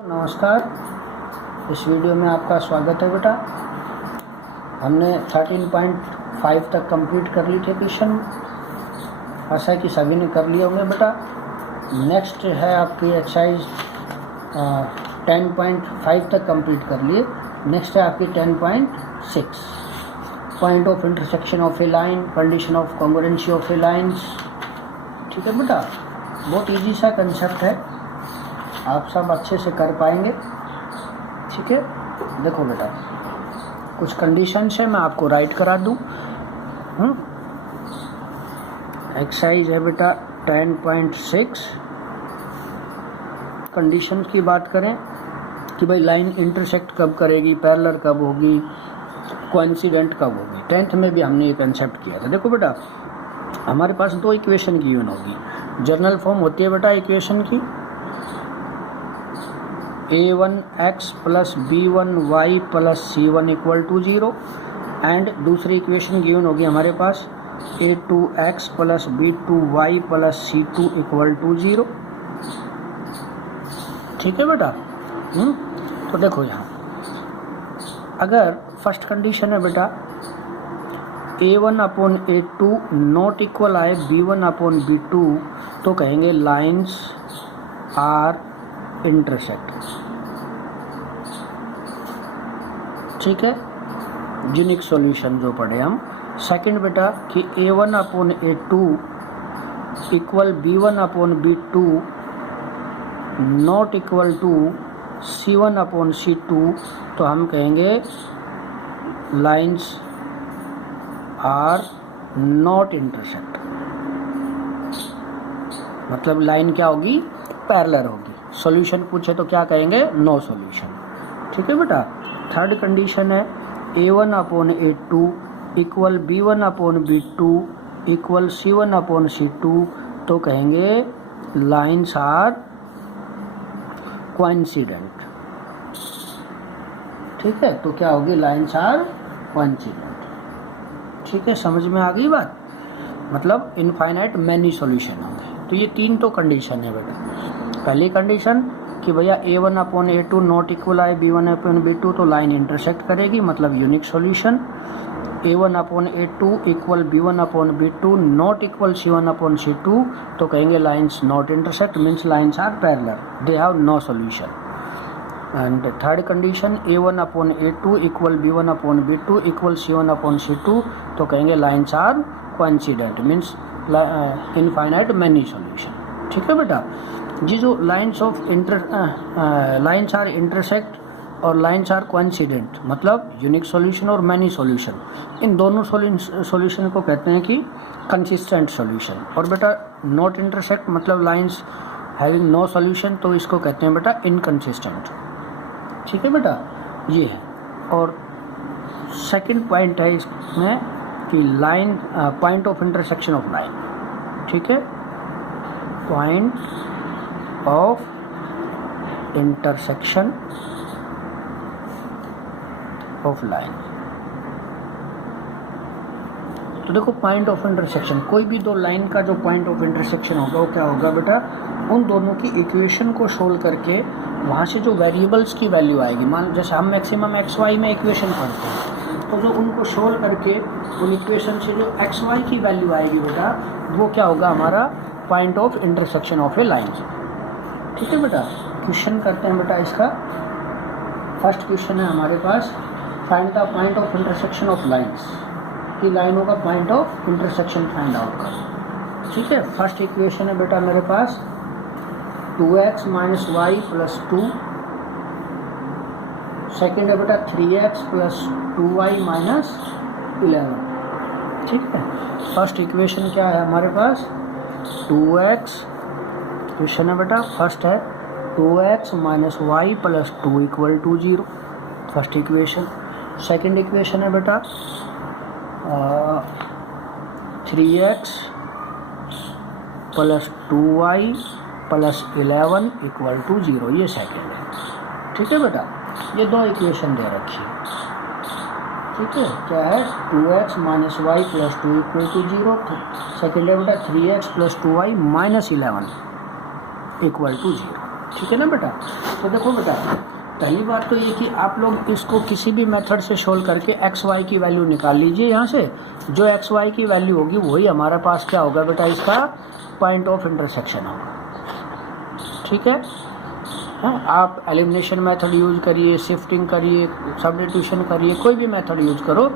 नमस्कार। इस वीडियो में आपका स्वागत है बेटा। हमने 13.5 तक कंप्लीट कर ली थी क्वेश्चन। आशा कि सभी ने कर लिया होंगे बेटा। नेक्स्ट है आपकी एक्सरसाइज 10.5 तक कंप्लीट कर लिए। नेक्स्ट है आपकी 10.6 point of intersection of a line, condition of congruency of A lines. ठीक है बेटा, बहुत इजी सा कंसेप्ट है, आप सब अच्छे से कर पाएंगे। ठीक है, देखो बेटा कुछ कंडीशंस है, मैं आपको राइट करा दूं। एक्सरसाइज है बेटा 10.6। कंडीशन की बात करें कि भाई लाइन इंटरसेक्ट कब करेगी, पैरेलल कब होगी, कोइंसिडेंट कब होगी। 10th में भी हमने ये कंसेप्ट किया था। देखो बेटा, हमारे पास दो इक्वेशन गिवन होगी। जनरल फॉर्म होती है बेटा इक्वेशन की a1x plus b1y plus c1 equal to 0 and दूसरी इक्वेशन गिवन होगी हमारे पास a2x plus b2y plus c2 equal to 0। ठीक है बेटा। तो देखो यहाँ अगर फर्स्ट कंडीशन है बेटा a1 upon a2 not equal आए b1 अपॉन b2 तो कहेंगे लाइन्स आर इंटरसेक्ट। ठीक है, यूनिक सॉल्यूशन जो पढ़े हम। सेकंड बेटा कि a1 upon a2 equal b1 upon b2 not equal to c1 upon c2 तो हम कहेंगे लाइन्स आर नॉट इंटरसेक्ट। मतलब लाइन क्या होगी, पैरेलल होगी। सॉल्यूशन पूछे तो क्या कहेंगे, नो सॉल्यूशन। ठीक है बेटा। थर्ड कंडीशन है a1 upon a2 equal b1 upon b2 equal c1 upon c2 तो कहेंगे लाइन्स आर कोइंसिडेंट। ठीक है, तो क्या होगी, लाइन्स आर कोइंसिडेंट। ठीक है, समझ में आ गई बात। मतलब इनफाइनाइट मैनी सॉल्यूशन होंगे। तो ये तीन तो कंडीशन है बेटा। पहली कंडीशन कि भैया a1 upon a2 not equal आए b1 अपॉन b2 तो लाइन इंटरसेक्ट करेगी, मतलब unique solution. a1 upon a2 equal b1 upon b2 not equal c1 upon c2 तो कहेंगे lines not intersect, means lines are parallel, they have no solution. And third condition a1 upon a2 equal b1 upon b2 equal c1 upon c2 तो कहेंगे lines are coincident, means infinite many solution. ठीक है बेटा। ये जो lines are intersect और lines are coincident मतलब unique solution और मैनी सॉल्यूशन, इन दोनों सॉल्यूशन को कहते हैं कि कंसिस्टेंट सॉल्यूशन। और बेटा नॉट इंटरसेक्ट मतलब लाइन्स हैविंग नो सॉल्यूशन तो इसको कहते हैं बेटा इनकंसिस्टेंट। ठीक है बेटा, ये है। और सेकंड पॉइंट है इसमें कि line point of intersection of line. ठीक है, point of intersection of line. तो देखो पॉइंट ऑफ इंटरसेक्शन, कोई भी दो लाइन का जो पॉइंट ऑफ इंटरसेक्शन होगा वो क्या होगा बेटा, उन दोनों की इक्वेशन को सोल्व करके वहाँ से जो वेरिएबल्स की वैल्यू आएगी, मान जैसे हम मैक्सिमम एक्स वाई में इक्वेशन पढ़ते हैं तो जो उनको सोल्व करके उन इक्वेशन से जो एक्स वाई की वैल्यू आएगी बेटा वो क्या होगा, हमारा point of intersection of a line. ठीक है बेटा, क्वेश्चन करते हैं बेटा इसका। फर्स्ट क्वेश्चन है हमारे पास, find the point of intersection of lines, कि लाइनों का point of intersection find out कर। ठीक है, फर्स्ट इक्वेशन है बेटा मेरे पास 2x minus Y plus 2। Second है बेटा 3x प्लस 2y माइनस 11। ठीक है, फर्स्ट इक्वेशन क्या है हमारे पास 2x, क्वेश्चन है बेटा फर्स्ट है 2x minus Y plus 2 equal to 0, first equation. Second equation है बेटा 3x plus 2y plus 11 equal to 0, ये सेकेंड है। ठीक है बेटा, ये दो इक्वेशन दे रखी है। ठीक है, क्या है 2x minus Y plus 2 equal to 0। Second है बेटा 3x plus 2y minus 11 equal to 0। ठीक है ना बेटा। तो देखो बेटा, पहली बात तो ये कि आप लोग इसको किसी भी मेथड से सोल्व करके एक्स वाई की वैल्यू निकाल लीजिए यहाँ से। जो एक्स वाई की वैल्यू होगी वही हमारे पास क्या होगा बेटा, इसका पॉइंट ऑफ इंटरसेक्शन होगा। ठीक है, हाँ, आप एलिमिनेशन मेथड यूज करिए, शिफ्टिंग करिए, सब्स्टिट्यूशन करिए, कोई भी मेथड यूज करो,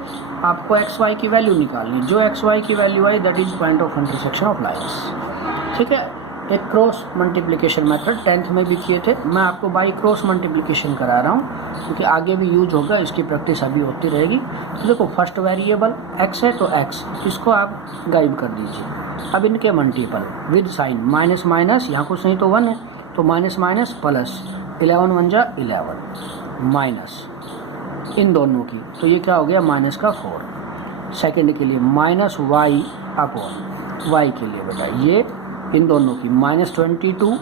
आपको एक्स वाई की वैल्यू निकालनी। जो एक्स वाई की value I that is point of intersection of lines. ठीक है, एक क्रॉस मल्टीप्लिकेशन मेथड 10th में भी किए थे, मैं आपको बाई क्रॉस मल्टीप्लिकेशन करा रहा हूँ क्योंकि आगे भी यूज होगा, इसकी प्रैक्टिस अभी होती रहेगी। तो देखो, फर्स्ट वेरिएबल x है तो x, इसको आप गायब कर दीजिए। अब इनके multiple with sign, minus minus, यहाँ कुछ नहीं तो 1 है, तो माइनस माइनस प्लस, 11 1 जा 11 माइनस इन दोनों की, तो ये क्या हो गया, माइनस का 4। सेकंड के लिए माइनस y अपॉन y के लिए बेटा ये इन दोनों की -22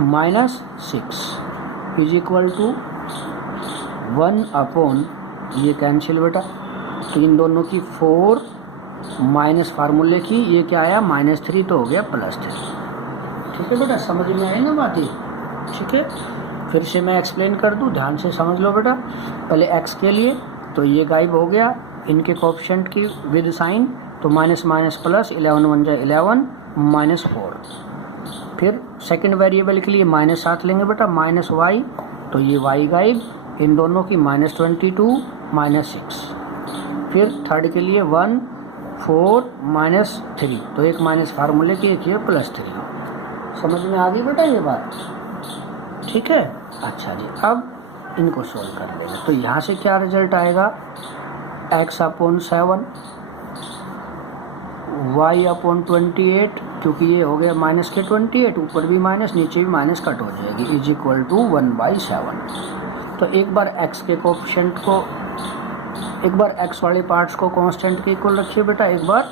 minus 6 is equal to 1 upon, ये कैंसिल बेटा, तो इन दोनों की 4 माइनस फार्मूले की ये क्या आया -3, तो हो गया +3। ठीक है बेटा, समझ में आई ना बात ये। ठीक है, फिर से मैं एक्सप्लेन कर दूं, ध्यान से समझ लो बेटा। पहले x के लिए तो ये गायब हो गया, इनके कोएफिशिएंट की विद साइन, तो माइनस माइनस प्लस, 11 1 जा 11 -4। फिर सेकंड वेरिएबल के लिए -7 लेंगे बेटा, माइनस y, तो ये y गायब, इन दोनों की -22 -6। फिर थर्ड के लिए 1 4 -3, तो एक माइनस फार्मूले की, एक ये +3। समझ में आ गई बेटा ये बात। ठीक है, अच्छा जी, अब इनको सोल्व कर लेंगे। तो यहाँ से क्या रिजल्ट आएगा, x अपॉन 7, y अपॉन 28, क्योंकि ये हो गया माइनस के 28, ऊपर भी माइनस नीचे भी माइनस कट हो जाएगी, इज इक्वल टू 1/7। तो एक बार x के कोएफिशिएंट को, एक बार x वाले पार्ट्स को कांस्टेंट के इक्वल रखिए बेटा, एक बार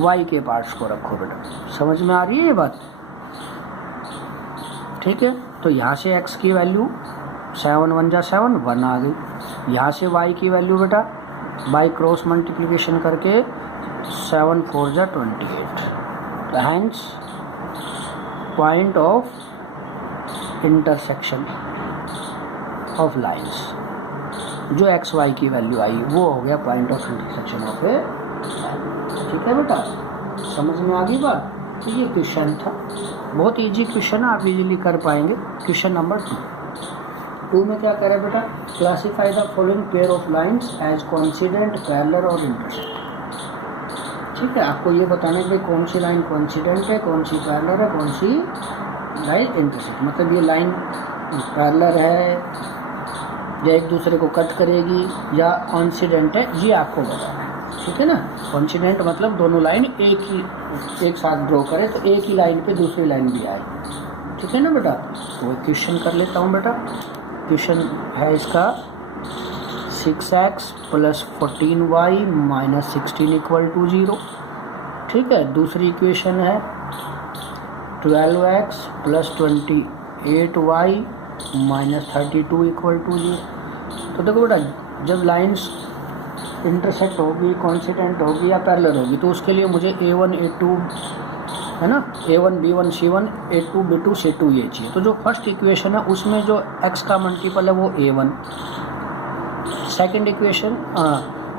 y के पार्ट्स को रखो बेटा। समझ में आ रही है ये बात। ठीक है, तो यहाँ से x की वैल्यू 7 1 जा 7 1 आ गई। यहाँ से y की वैल्यू बेटा बाई क्रॉस मल्टीप्लिकेशन करके 7 4 जा 28, hence point of intersection of lines. जो एक्स वाई की वैल्यू आई वो हो गया point of intersection of a. ठीक है बेटा, समझ में आ गई बात। तो ये क्वेश्चन था, बहुत इजी क्वेश्चन है, आप इजीली कर पाएंगे। क्वेश्चन नंबर 2 में क्या करें बेटा, classify the following pair of lines as coincident, parallel और इंटरसेक्ट। ठीक है, आपको ये बताना है कि कौन सी लाइन कोइंसिडेंट है, कौन सी पैरेलल है, कौन सी लाइन इंटरसेक्ट। मतलब ये लाइन पैरेलल है या एक दूसरे को कट करेगी या कोइंसिडेंट है, ये आपको बताना है। ठीक है ना, कोइंसिडेंट मतलब दोनों लाइन एक साथ ड्रॉ करें तो एक ही लाइन पे दूसरी लाइन भी आए। ठीक है ना बेटा, तो क्वेश्चन कर लेता हूँ बेटा। क्वेश्चन है इसका 6x + 14y - 16 = 0। ठीक है, दूसरी इक्वेशन है 12x + 28y - 32 = 0। तो देखो बेटा, जब लाइंस इंटरसेक्ट होगी, कोइंसिडेंट होगी या पैरेलल होगी, तो उसके लिए मुझे a1 a2 है ना, a1 b1 c1 a2 b2 c2 ये चाहिए। तो जो फर्स्ट इक्वेशन है उसमें जो x का मल्टीपल है वो a1, सेकंड इक्वेशन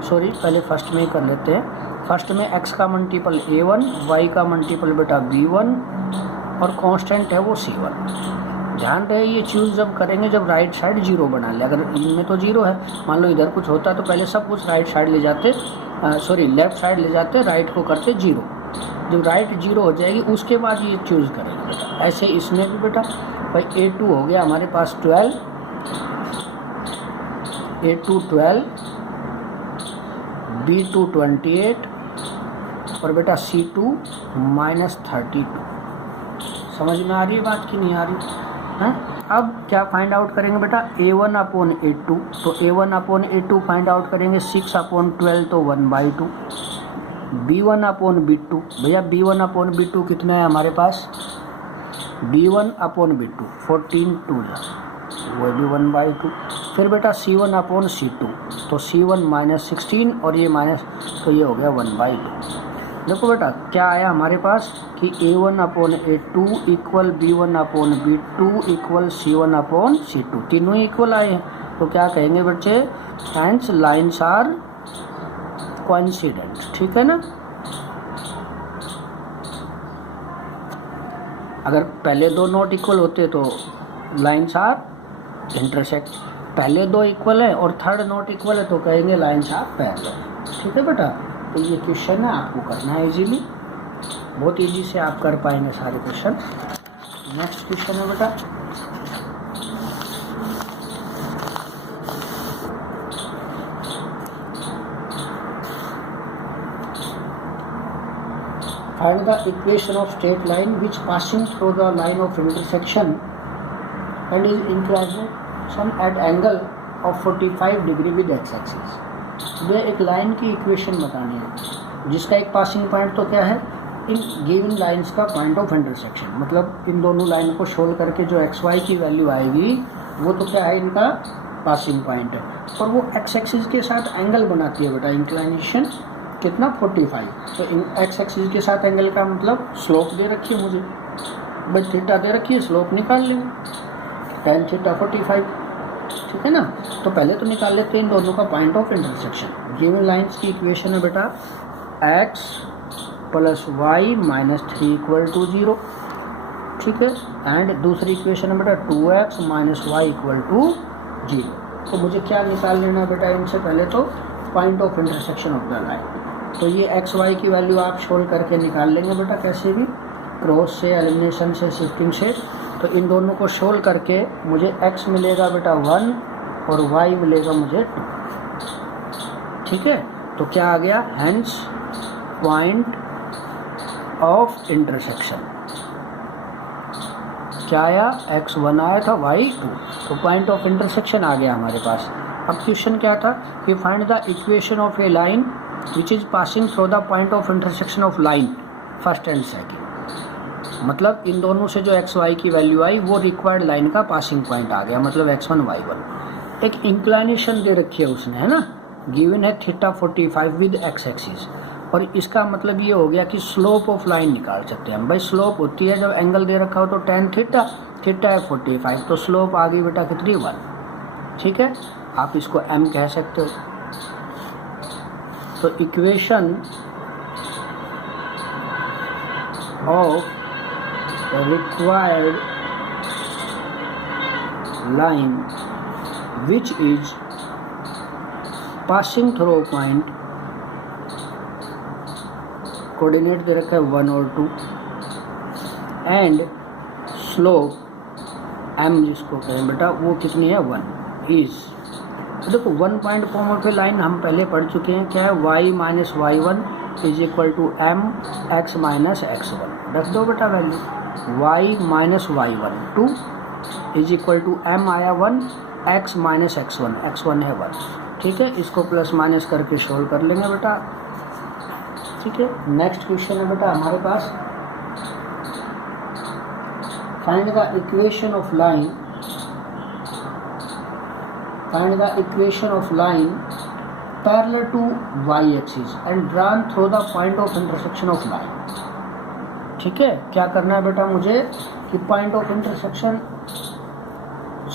सॉरी पहले फर्स्ट में ही कर लेते हैं। फर्स्ट में x का मल्टीपल a1, y का मल्टीपल बेटा b1 और कांस्टेंट है वो c1। ध्यान रहे ये चूज जब करेंगे जब राइट साइड 0 बना ले। अगर इनमें तो 0 है, मान लो इधर कुछ होता तो पहले सब कुछ राइट साइड ले जाते, लेफ्ट साइड ले जाते, राइट को करते 0। जब राइट 0 हो जाएगी उसके बाद ये चूज करेंगे बेटा। ऐसे इसमें भी बेटा भाई a2 हो गया हमारे पास 12, a2 12, b2 28 और बेटा c2 -32। समझ में आ रही है बात की नहीं आ रही है? अब क्या फाइंड आउट करेंगे बेटा, a1 अपॉन a2, तो a1 upon a2 find out करेंगे 6 अपॉन 12 तो 1/2, b1 अपॉन b2, भैया b1 अपॉन b2 कितना है हमारे पास, b1 अपॉन b2 14 2 वो भी 1/2। फिर बेटा c1 अपॉन c2, तो c1 -16 और ये माइनस, तो ये हो गया 1/2। देखो बेटा क्या आया हमारे पास कि A1/A2 equal B1/B2 equal C1/C2, तीनों इक्वल आए हैं। तो क्या कहेंगे बच्चे, हैंस लाइन्स आर कोइंसिडेंट, ठीक है ना। अगर पहले दो नॉट इक्वल होते तो लाइन्स आर इंटरसेक्ट, पहले दो इक्वल है और थर्ड नॉट इक्वल है तो कहेंगे लाइन्स आर पैरेलल, ठीक है बेटा। तो ये क्वेश्चन है, आपको करना है इजीली, बहुत इजी से आप कर पाएंगे सारे क्वेश्चन। नेक्स्ट क्वेश्चन है बेटा, find the equation of straight line which passing through the line of intersection and is inclination at angle of 45 degree with x axis। ये एक लाइन की इक्वेशन बतानी है जिसका एक पासिंग पॉइंट तो क्या है, इन गिवन लाइंस का पॉइंट ऑफ इंटरसेक्शन, मतलब इन दोनों लाइन को सोल्व करके जो एक्स वाई की वैल्यू आएगी वो तो क्या है, इनका पासिंग पॉइंट है। और वो एक्स एक्सिस के साथ एंगल बनाती है बेटा, इंक्लाइनेशन कितना 45। तो एक्स एक्सिस के साथ एंगल का मतलब स्लोप दे रखी है मुझे, बस थीटा दे रखी है, स्लोप निकाल लेंगे tan थीटा 45, ठीक है ना। तो पहले तो निकाल लेते हैं इन दोनों का point of intersection. Given lines की इक्वेशन है बेटा x plus y minus 3 equal to 0, ठीक है। एंड दूसरी इक्वेशन है बेटा 2x minus Y equal to 0। तो मुझे क्या निकाल लेना है बेटा, इनसे पहले तो point of intersection of the line. तो ये एक्स वाई की वैल्यू आप सोल्व करके निकाल लेंगे बेटा, कैसे भी, क्रॉस से, एलिमिनेशन से, शिफ्टिंग से। तो इन दोनोको सोल्व करके मुझे x मिलेगा बेटा 1 और y मिलेगा मुझे 2, ठीक है। तो क्या आ गया, हेंस पॉइंट ऑफ इंटरसेक्शन क्या आया, x1 आया था, y2, तो पॉइंट ऑफ इंटरसेक्शन आ गया हमारे पास। अब क्वेश्चन क्या था कि find the equation of a line which is passing through the point of intersection of line first and second. मतलब इन दोनों से जो एक्स वाई की वैल्यू आई वो रिक्वायर्ड लाइन का पासिंग पॉइंट आ गया, मतलब x1 y1। एक इंक्लाइनेशन दे रखी है उसने, है ना, गिवन है थीटा 45 विद एक्स एक्सिस, और इसका मतलब ये हो गया कि स्लोप ऑफ लाइन निकाल सकते हैं हम। भाई स्लोप होती है जब एंगल दे रखा हो तो tan थीटा, थीटा है 45, तो स्लोप आ गई बेटा कितनी 1, ठीक है। आप इसको m कह सकते हो। तो equation of required line which is passing through point, coordinate दे रखा है 1 और 2, एंड स्लोप m जिसको कहें बेटा वो कितनी है 1 इज। तो देखो 1 point form of a line हम पहले पढ़ चुके हैं, क्या है, y minus y1 is equal to m x minus x1। रख दो बेटा value, y minus y1 2 is equal to m आया 1, x माइनस x1, x1 है 1, ठीक है। इसको प्लस माइनस करके सोल्व कर लेंगे बेटा, ठीक है। नेक्स्ट क्वेश्चन है बेटा हमारे पास, find the equation of line, find the equation of line parallel to y-axis and drawn through the point of intersection of line, ठीक है। क्या करना है बेटा मुझे कि पॉइंट ऑफ इंटरसेक्शन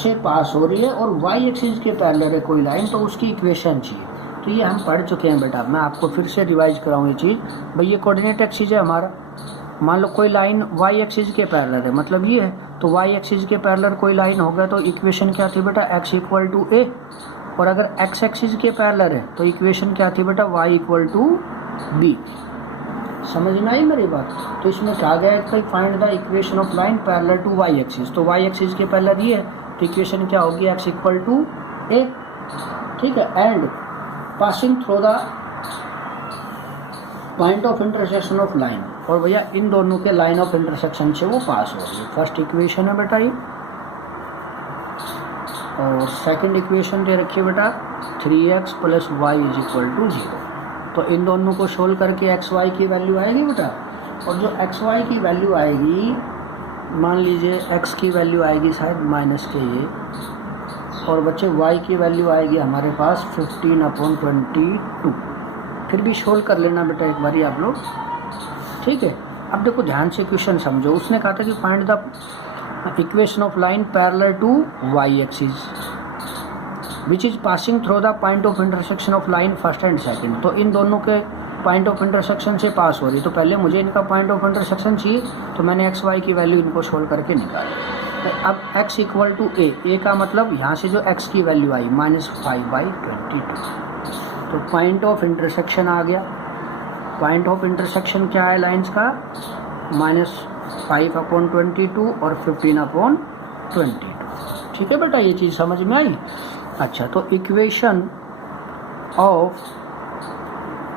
से पास हो रही है और वाई एक्सिस के पैरेलल है कोई लाइन, तो उसकी इक्वेशन चाहिए। तो ये हम पढ़ चुके हैं बेटा, मैं आपको फिर से रिवाइज कराऊँ ये चीज़। भाई ये कोऑर्डिनेट एक्सिस है हमारा, मान लो कोई लाइन वाई एक्सिस के पैरेलल है, मतलब ये है, तो वाई एक्सिस के पैरेलल कोई लाइन होगा तो इक्वेशन क्या थी बेटा x इक्वल टू ए, और अगर x एक्सिस के पैरेलल है तो इक्वेशन क्या थी बेटा y इक्वल टू बी। समझ में आई मेरी बात। तो इसमें कहा गया है कि find the equation of line parallel to y axis, तो वाई एक्सिस के पैरेलल ये है तो इक्वेशन क्या होगी x इक्वल टू ए, ठीक है। And passing through the point of intersection of line, और भैया इन दोनों के लाइन ऑफ इंटरसेक्शन से वो पास हो रही है। फर्स्ट इक्वेशन है बेटा ये, और सेकंड इक्वेशन दे रखी है बेटा 3x plus y is equal to 0। तो इन दोनों को सोल्व करके एक्स वाई की वैल्यू आएगी बेटा, और जो एक्स वाई की वैल्यू आएगी, मान लीजिए x की वैल्यू आएगी शायद माइनस के ये, और बच्चे y की वैल्यू आएगी हमारे पास 15/22। फिर भी सोल्व कर लेना बेटा एक बारी आप लोग, ठीक है। अब देखो ध्यान से क्वेश्चन समझो, उसने कहा था कि find the equation of line parallel to y axis which is passing through the point of intersection of line first and second. तो इन दोनों के पॉइंट ऑफ इंटरसेक्शन से पास हो रही, तो पहले मुझे इनका पॉइंट ऑफ इंटरसेक्शन चाहिए, तो मैंने एक्स वाई की वैल्यू इनको सोल्व करके निकाली। तो अब x इक्वल टू ए का मतलब यहाँ से जो x की वैल्यू आई -5/22, तो पॉइंट ऑफ इंटरसेक्शन आ गया। पॉइंट ऑफ इंटरसेक्शन क्या है लाइंस का, -5/22 और 15/22। ठीक है बेटा, ये चीज़ समझ में आई। अच्छा, तो equation of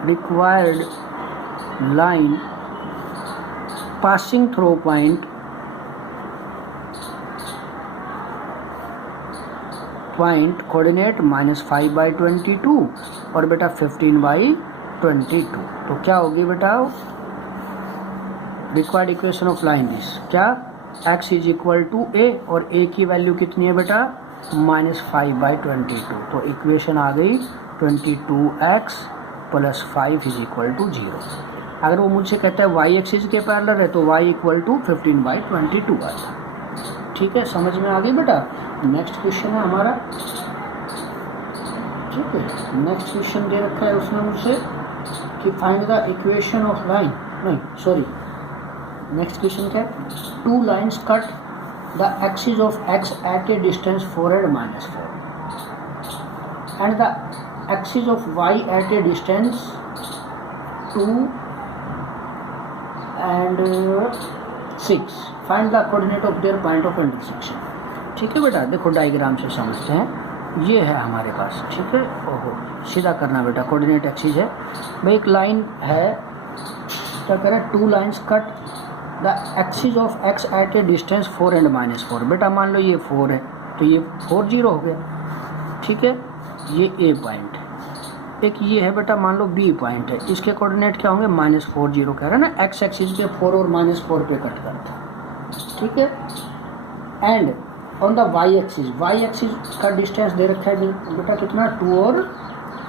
required line passing through point coordinate -5/22 और बेटा 15/22, तो क्या होगी बेटा required equation of line this, क्या x इज इक्वल टू ए और a की वैल्यू कितनी है बेटा -5/22, तो इक्वेशन आ गई 22x + 5 इज इक्वल टू 0। अगर वो मुझसे कहता है y एक्सिस के पैरेलल है तो y इक्वल टू 15/22 आता है। ठीक है, समझ में आ गई बेटा। नेक्स्ट क्वेश्चन है हमारा, ठीक है। नेक्स्ट क्वेश्चन दे रखा है उसने मुझसे कि find the equation of line, नहीं सॉरी, नेक्स्ट क्वेश्चन क्या है, two lines cut the axis of x at a distance 4 and -4 and the axis of y at a distance 2 and 6, find the coordinate of their point of intersection. ठीक है बेटा, देखो diagram से समझते हैं, ये है हमारे पास, ठीक है। ओहो, सीधा करना बेटा, कोऑर्डिनेट एक्सिस है भाई, एक लाइन है, क्या कह रहे हैं, two lines cut the axis of x at a distance 4 and -4। बेटा मान लो ये 4 है तो ये 4 0 हो गया, ठीक है। ये ए पॉइंट, एक ये है बेटा मान लो बी पॉइंट है, इसके कोऑर्डिनेट क्या होंगे -4 0, कह रहे हैं ना, x एक्सिस के 4 और -4 पे कट करता, ठीक है। And on the y axis का डिस्टेंस दे रखा है बेटा कितना 2 और,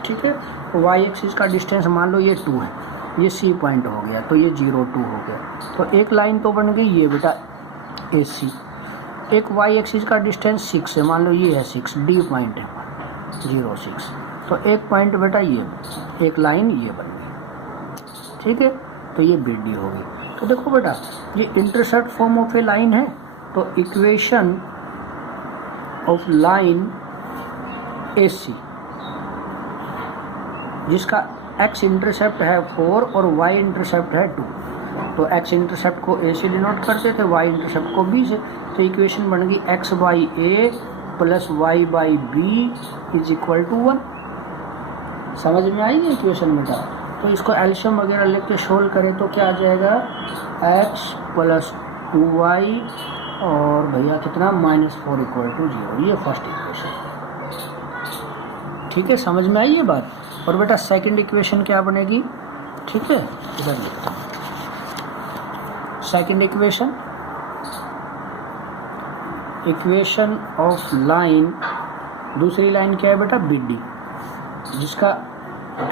ठीक है। तो y एक्सिस का डिस्टेंस मान लो ये 2 है, ये C पॉइंट हो गया, तो ये 0 2 हो गया, तो एक लाइन तो बन गई ये बेटा AC। एक y एक्सिस का डिस्टेंस 6 है, मान लो ये है 6, D पॉइंट है 0 6, तो एक पॉइंट बेटा ये, एक लाइन ये बन गई, ठीक है। तो ये BD हो गई। तो देखो बेटा ये intersect form of a line है, तो इक्वेशन ऑफ लाइन AC जिसका x इंटरसेप्ट है 4 और y इंटरसेप्ट है 2, तो x इंटरसेप्ट को A से डिनोट करते थे, y इंटरसेप्ट को B से, तो इक्वेशन बन गई x/a + y/b is equal to 1। समझ में आई ये इक्वेशन बेटा। तो इसको एल्शियम वगैरह लेके के सोल्व करें तो क्या आ जाएगा, x + 2y और भैया कितना -4 इक्वल टू 0, ये फर्स्ट इक्वेशन, ठीक है। समझ में आई ये बात। और बेटा सेकंड इक्वेशन क्या बनेगी, ठीक है, इधर लिखता हूँ सेकंड इक्वेशन ऑफ लाइन, दूसरी लाइन क्या है बेटा BD, जिसका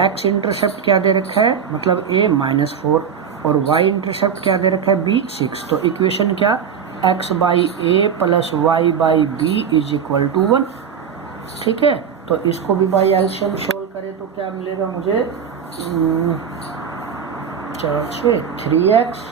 x इंटरसेप्ट क्या दे रखा है, मतलब a -4 और y इंटरसेप्ट क्या दे रखा है B 6, तो इक्वेशन क्या x/a + y/b is equal to 1, ठीक है। तो इसको भी बाई एल्शियम सोल्व करें तो क्या मिलेगा मुझे, 3x -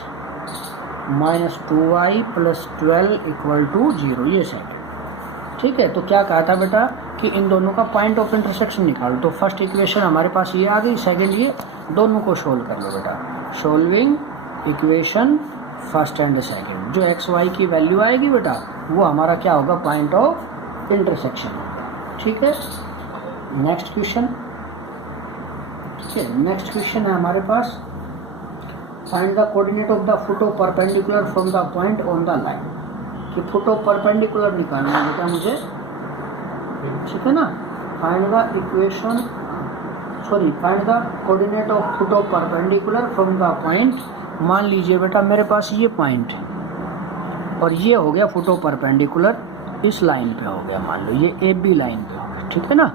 2y + 12 इक्वल टू 0, ये सेकंड, ठीक है। तो क्या कहा था बेटा कि इन दोनों का पॉइंट ऑफ इंटरसेक्शन निकालो, तो फर्स्ट इक्वेशन हमारे पास ये आ गई, सेकंड ये, दोनों को सोल्व कर लो बेटा। Solving equation first and second, जो x y की वैल्यू आएगी बेटा वो हमारा क्या होगा, पॉइंट ऑफ इंटरसेक्शन होगा, ठीक है। नेक्स्ट क्वेश्चन, ठीक है। नेक्स्ट क्वेश्चन है हमारे पास, find the coordinate of the foot of perpendicular from the point on the line, कि फुट ऑफ परपेंडिकुलर निकालना है बेटा मुझे, ठीक है ना। Find the equation, sorry, find the coordinate of foot of perpendicular from the point. मान लीजिए बेटा मेरे पास ये पॉइंट है और ये हो गया फुट ऑफ परपेंडिकुलर इस लाइन पे हो गया, मान लो ये AB लाइन पे हो गया, ठीक है ना।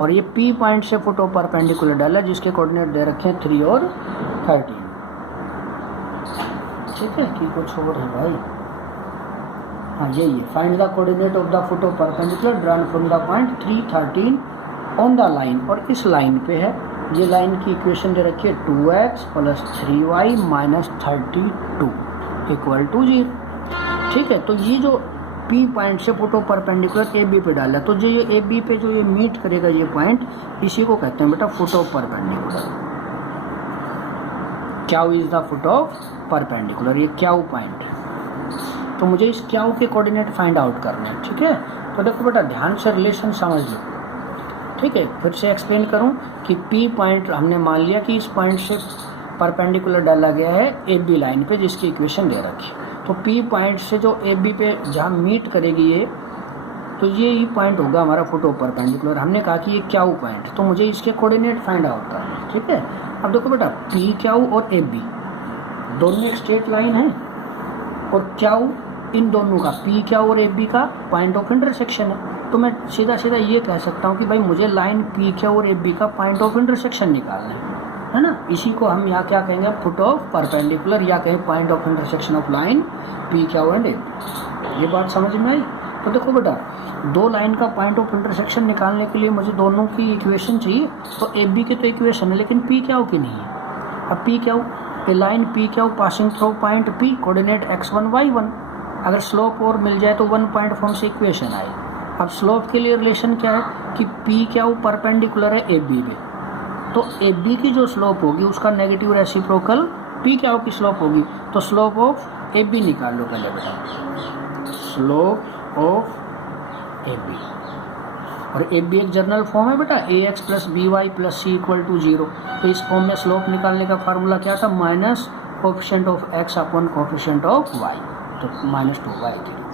और ये P पॉइंट से फुट ऑफ परपेंडिकुलर डाला जिसके कोऑर्डिनेट दे रखे हैं 3 और 13, ठीक है कि कुछ और है भाई? हाँ यही है, find the coordinate of the foot of perpendicular drawn from the point 313 on the line. और इस लाइन पे है, ये लाइन की इक्वेशन दे रखी है 2x + 3y - 32 = 0। ठीक है, तो ये जो P पॉइंट से फुट ऑफ परपेंडिकुलर AB पे डाला, तो जो ये AB पे जो ये मीट करेगा ये पॉइंट, इसी को कहते हैं बेटा foot of perpendicular. Q is the foot of perpendicular, ये क्याउ पॉइंट। तो मुझे इस क्याउ के कोऑर्डिनेट फाइंड आउट करने हैं। ठीक है, तो देखो बेटा ध्यान से रिलेशन समझ लो। ठीक है, फिर से एक्सप्लेन करूं कि P पॉइंट हमने मान लिया कि इस पॉइंट से परपेंडिकुलर डाला गया है AB लाइन पे, जिसकी इक्वेशन दे रखी है। तो P पॉइंट से जो AB पे जहाँ मीट करेगी ये, तो ये पॉइंट होगा हमारा फुट ऑफ परपेंडिकुलर। हमने कहा कि ये क्याउ पॉइंट, तो मुझे इसके कोऑर्डिनेट फाइंड आउट करना है। ठीक है, अब देखो बेटा P क्याउ और AB दोनों एक स्ट्रेट लाइन है, और क्याउ इन दोनों का, P क्याउ और AB का पॉइंट ऑफ इंटरसेक्शन है। तो मैं सीधा सीधा ये कह सकता हूँ कि भाई मुझे लाइन P क्याउ और AB का पॉइंट ऑफ इंटरसेक्शन निकालना है ना। इसी को हम यहाँ क्या कहेंगे, फुट ऑफ परपेंडिकुलर, या कहें point of intersection of line P Q and AB। ये बात समझ में आई? तो देखो बेटा दो लाइन का पॉइंट ऑफ इंटरसेक्शन निकालने के लिए मुझे दोनों की इक्वेशन चाहिए। तो AB की तो इक्वेशन है, लेकिन P क्याउ की नहीं है। अब P Q, a line P Q passing through point P, coordinate x1 y1। अगर स्लोप और मिल जाए तो 1 पॉइंट फॉर्म से इक्वेशन आए। अब स्लोप के लिए रिलेशन क्या है कि P क्याउ परपेंडिकुलर है AB पे, तो AB की जो स्लोप होगी उसका नेगेटिव रेसिप्रोकल P क्याउ की स्लोप होगी। तो स्लोप ऑफ AB निकाल लो पहले बेटा, स्लोप ऑफ AB। और AB एक जनरल फॉर्म है बेटा, AX + BY + C = 0। तो इस फॉर्म में स्लोप निकालने का फार्मूला क्या था, minus coefficient of x upon coefficient of y, तो -2/3।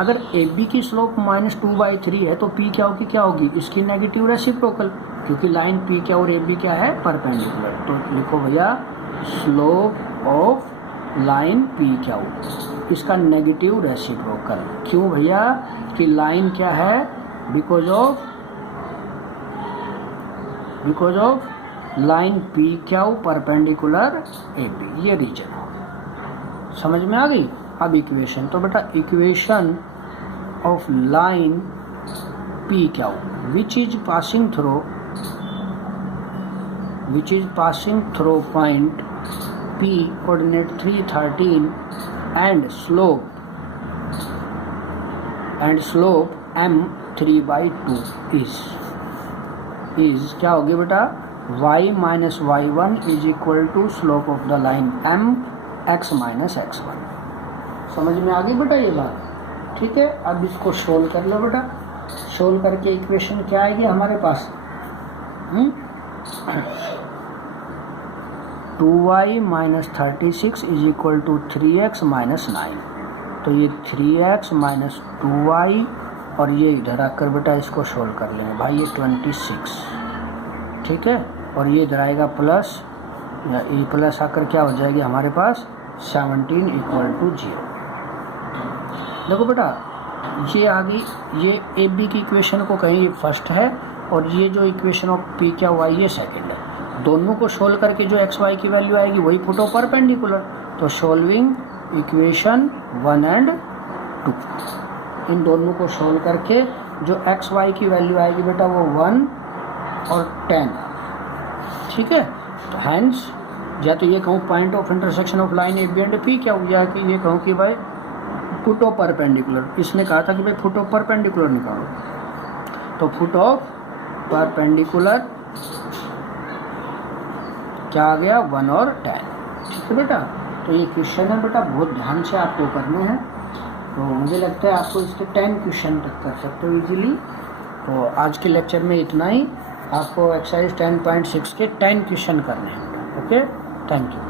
अगर AB की स्लोप -2/3 है तो P क्याउ की क्या होगी, इसकी नेगेटिव रेसिप्रोकल, क्योंकि लाइन P क्याउ और AB क्या है, परपेंडिकुलर। तो लिखो भैया slope of line P Q, इसका नेगेटिव रेसिप्रोकल। क्यों भैया, कि लाइन क्या है, because of line P Q perpendicular AB, ये रीजन हो। समझ में आ गई? अब इक्वेशन, तो बेटा equation of line P Q which is passing through point P, coordinate 313 and slope m 3/2 is क्या होगी बेटा, y - y1 = slope of the line m x - x1। समझ में आ गई बेटा ये बात? ठीक है, अब इसको सोल्व कर लो बेटा। सोल्व करके इक्वेशन क्या आएगी हमारे पास, 2y - 36 = 3x - 9। तो ये 3x - 2y, और ये इधर आकर बेटा इसको सोल्व कर लेंगे भाई, ये 26। ठीक है, और ये इधर आएगा प्लस, या ए प्लस आकर क्या हो जाएगी हमारे पास, 17 = 0। देखो बेटा ये आ गई, ये AB की इक्वेशन को कहीं फर्स्ट है, और ये जो इक्वेशन ऑफ P क्याउ y ये सेकंड है। दोनों को सोल्व करके जो x y की वैल्यू आएगी वही फुट ऑफ परपेंडिकुलर। तो सोल्विंग इक्वेशन 1 और 2, इन दोनों को सोल्व करके जो x y की वैल्यू आएगी बेटा वो 1 और 10। ठीक है, तो हैंस या तो ये कहूँ point of intersection of line AB and P क्याउ, या कि ये कहूँ कि भाई फुट ऑफ परपेंडिकुलर। इसने कहा था कि भाई फुट ऑफ परपेंडिकुलर निकालो, तो फुट ऑफ परपेंडिकुलर क्या आ गया, 1 और 10। ठीक है बेटा, तो ये क्वेश्चन है बेटा, बहुत ध्यान से आपको करने हैं। तो मुझे लगता है आपको इसके 10 क्वेश्चन तक कर सकते हो इजीली। तो आज के लेक्चर में इतना ही। आपको एक्सरसाइज 10.6 के 10 क्वेश्चन करने हैं। Okay, thank you.